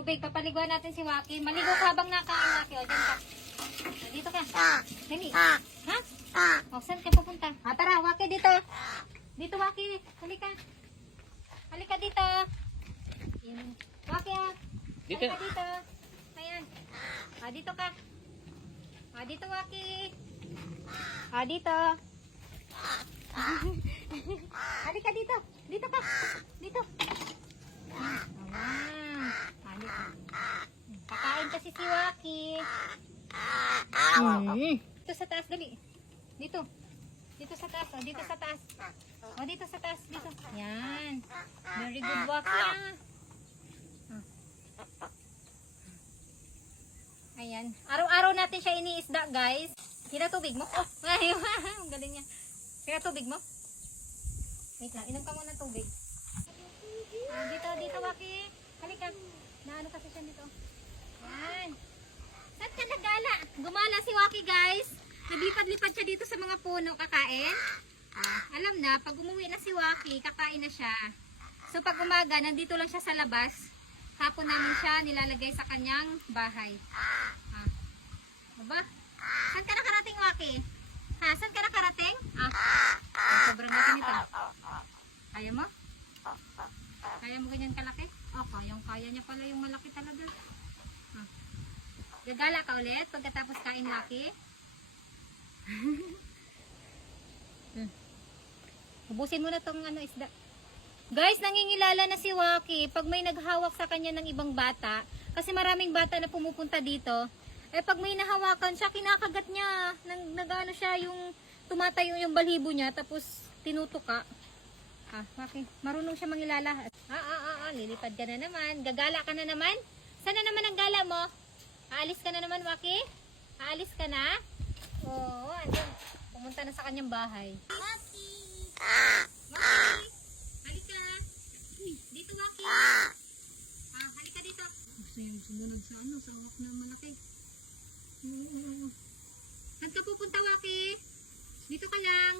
tubig. Papaliguan natin si Waki. Maligo ka habang nakain, Waki. O, dyan ka. O, dito ka. Dali. Ha? O, saan ka pupunta? Tara, Waki, dito. Dito, Waki. Halika. Halika dito. Waki, Dito. halika dito. Ayan. Dito ka. Dito, Waki. Dito. Halika dito. Dito ka. Dito. Kakain kasi si Waki. Dito sa taas, dali. Dito. Dito sa taas. Dito sa taas. Dito sa taas. Dito. Yan. Very good, Waki. Ayan. Araw-araw natin siya iniisda, guys. Sira tubig mo. Ay, ang galing niya. Sira tubig mo. Wait lang, inom ka muna tubig. Dito, Waki. Halika. Naano kasi siya dito. Yan. Saan ka nagala? Gumala si Waki, guys. Naglipad-lipad siya dito sa mga puno kakain. Alam na, pag umuwi na si Waki, kakain na siya. So pag umaga, nandito lang siya sa labas. Hapon namin siya nilalagay sa kanyang bahay. Aba? Saan ka nakarating, Waki? Saan ka nakarating? Sobrang laki nito. Kaya mo? Kaya mo ganyan kalaki? Kaya niya pala yung malaki talaga. Gagala ka ulit pagkatapos kain, Waki? Ubusin mo na tong isda. Guys, nangingilala na si Waki pag may naghawak sa kanya ng ibang bata. Kasi maraming bata na pumupunta dito. Pag may nahawakan siya, kinakagat niya. Nagano siya yung tumatayo yung balibo niya. Tapos tinutuka. Waki, marunong siya mangilala. Lilipad ka na naman. Gagala ka na naman. Sana naman ang gala mo? Aalis ka na naman, Waki? Aalis ka na? Oo, pumunta na sa kanyang bahay. Waki! Waki! Halika! Dito, Waki! Halika dito. Gusto yung sumunod sa sa hawak na malaki. Saan ka pupunta, Waki? Dito ka lang.